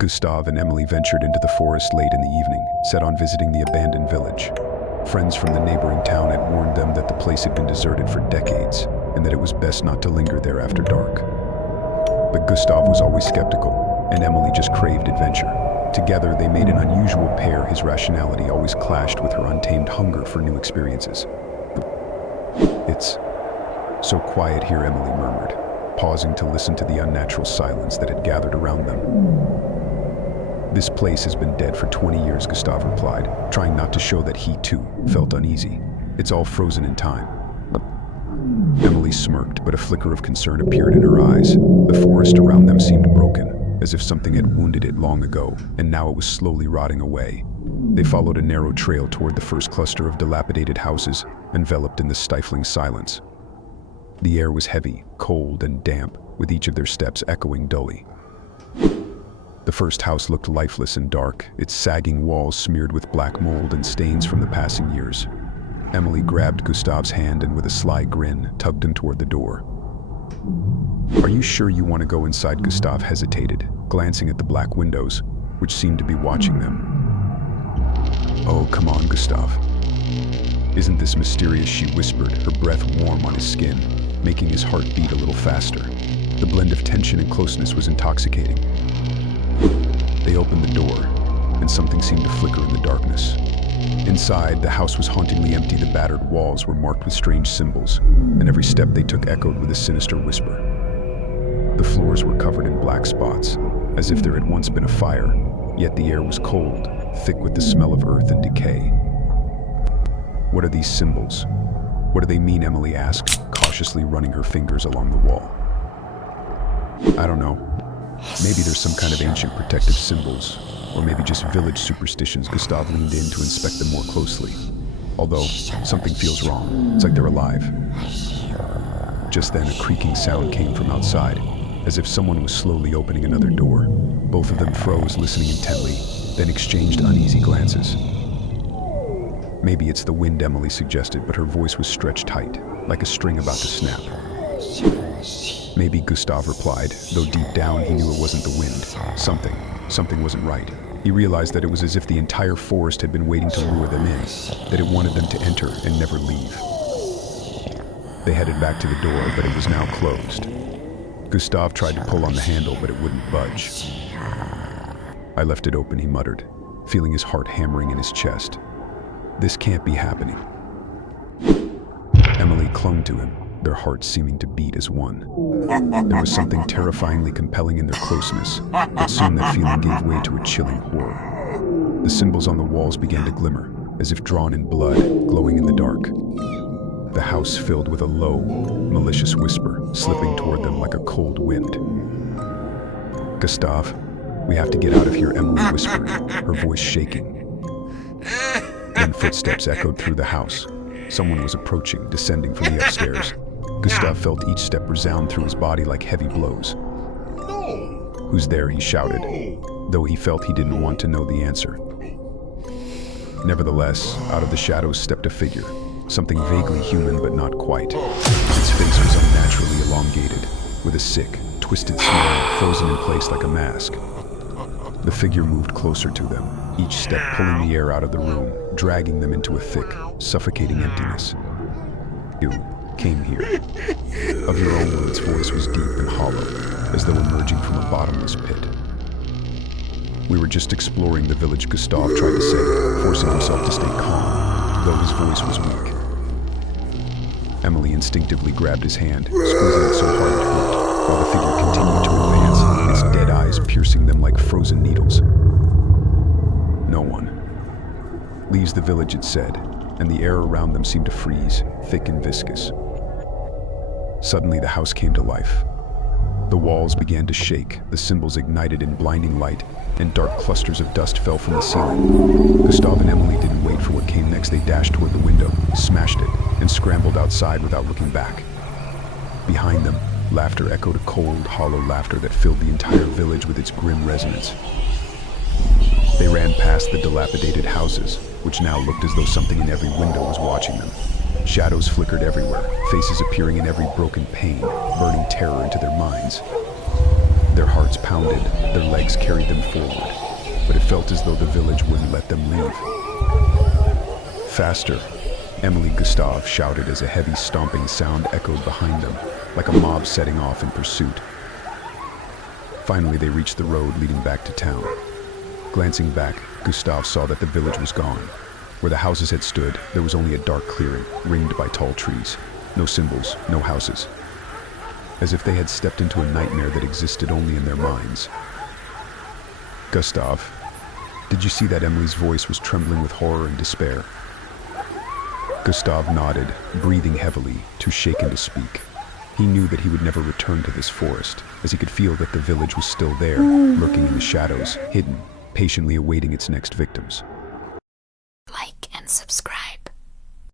Gustave and Emily ventured into the forest late in the evening, set on visiting the abandoned village. Friends from the neighboring town had warned them that the place had been deserted for decades, and that it was best not to linger there after dark. But Gustave was always skeptical, and Emily just craved adventure. Together, they made an unusual pair. His rationality always clashed with her untamed hunger for new experiences. "It's so quiet here," Emily murmured, pausing to listen to the unnatural silence that had gathered around them. "This place has been dead for 20 years, Gustave replied, trying not to show that he, too, felt uneasy. "It's all frozen in time." Emily smirked, but a flicker of concern appeared in her eyes. The forest around them seemed broken, as if something had wounded it long ago, and now it was slowly rotting away. They followed a narrow trail toward the first cluster of dilapidated houses, enveloped in the stifling silence. The air was heavy, cold, and damp, with each of their steps echoing dully. The first house looked lifeless and dark, its sagging walls smeared with black mold and stains from the passing years. Emily grabbed Gustave's hand and with a sly grin, tugged him toward the door. "Are you sure you want to go inside?" Gustave hesitated, glancing at the black windows, which seemed to be watching them. "Oh, come on, Gustave. Isn't this mysterious?" she whispered, her breath warm on his skin, making his heart beat a little faster. The blend of tension and closeness was intoxicating. They opened the door, and something seemed to flicker in the darkness. Inside, the house was hauntingly empty. The battered walls were marked with strange symbols, and every step they took echoed with a sinister whisper. The floors were covered in black spots, as if there had once been a fire, yet the air was cold, thick with the smell of earth and decay. "What are these symbols? What do they mean?" Emily asked, cautiously running her fingers along the wall. "I don't know. Maybe there's some kind of ancient protective symbols, or maybe just village superstitions." Gustave leaned in to inspect them more closely. "Although, something feels wrong. It's like they're alive." Just then, a creaking sound came from outside, as if someone was slowly opening another door. Both of them froze, listening intently, then exchanged uneasy glances. "Maybe it's the wind," Emily suggested, but her voice was stretched tight, like a string about to snap. "Maybe," Gustave replied, though deep down he knew it wasn't the wind. Something wasn't right. He realized that it was as if the entire forest had been waiting to lure them in, that it wanted them to enter and never leave. They headed back to the door, but it was now closed. Gustave tried to pull on the handle, but it wouldn't budge. "I left it open," he muttered, feeling his heart hammering in his chest. "This can't be happening." Emily clung to him, their hearts seeming to beat as one. There was something terrifyingly compelling in their closeness, but soon that feeling gave way to a chilling horror. The symbols on the walls began to glimmer, as if drawn in blood, glowing in the dark. The house filled with a low, malicious whisper, slipping toward them like a cold wind. "Gustave, we have to get out of here," Emily whispered, her voice shaking. Then footsteps echoed through the house. Someone was approaching, descending from the upstairs. Gustave felt each step resound through his body like heavy blows. "Who's there?" he shouted, though he felt he didn't want to know the answer. Nevertheless, out of the shadows stepped a figure, something vaguely human but not quite. Its face was unnaturally elongated, with a sick, twisted smile frozen in place like a mask. The figure moved closer to them, each step pulling the air out of the room, dragging them into a thick, suffocating emptiness. "You came here." Of your own, its voice was deep and hollow, as though emerging from a bottomless pit. "We were just exploring the village," Gustave tried to say, forcing himself to stay calm, though his voice was weak. Emily instinctively grabbed his hand, squeezing it so hard it hurt, while the figure continued to advance, its dead eyes piercing them like frozen needles. "No one leaves the village," it said, and the air around them seemed to freeze, thick and viscous. Suddenly, the house came to life. The walls began to shake, the symbols ignited in blinding light, and dark clusters of dust fell from the ceiling. Gustave and Emily didn't wait for what came next. They dashed toward the window, smashed it, and scrambled outside without looking back. Behind them, laughter echoed, a cold, hollow laughter that filled the entire village with its grim resonance. They ran past the dilapidated houses, which now looked as though something in every window was watching them. Shadows flickered everywhere, faces appearing in every broken pane, burning terror into their minds. Their hearts pounded, their legs carried them forward, but it felt as though the village wouldn't let them leave. Faster, Emily Gustav shouted as a heavy stomping sound echoed behind them, like a mob setting off in pursuit. Finally, they reached the road leading back to town. Glancing back, Gustav saw that the village was gone. Where the houses had stood, there was only a dark clearing, ringed by tall trees. No symbols, no houses. As if they had stepped into a nightmare that existed only in their minds. Gustav, did you see that Emily's voice was trembling with horror and despair? Gustav nodded, breathing heavily, too shaken to speak. He knew that he would never return to this forest, as he could feel that the village was still there, lurking in the shadows, hidden, patiently awaiting its next victims.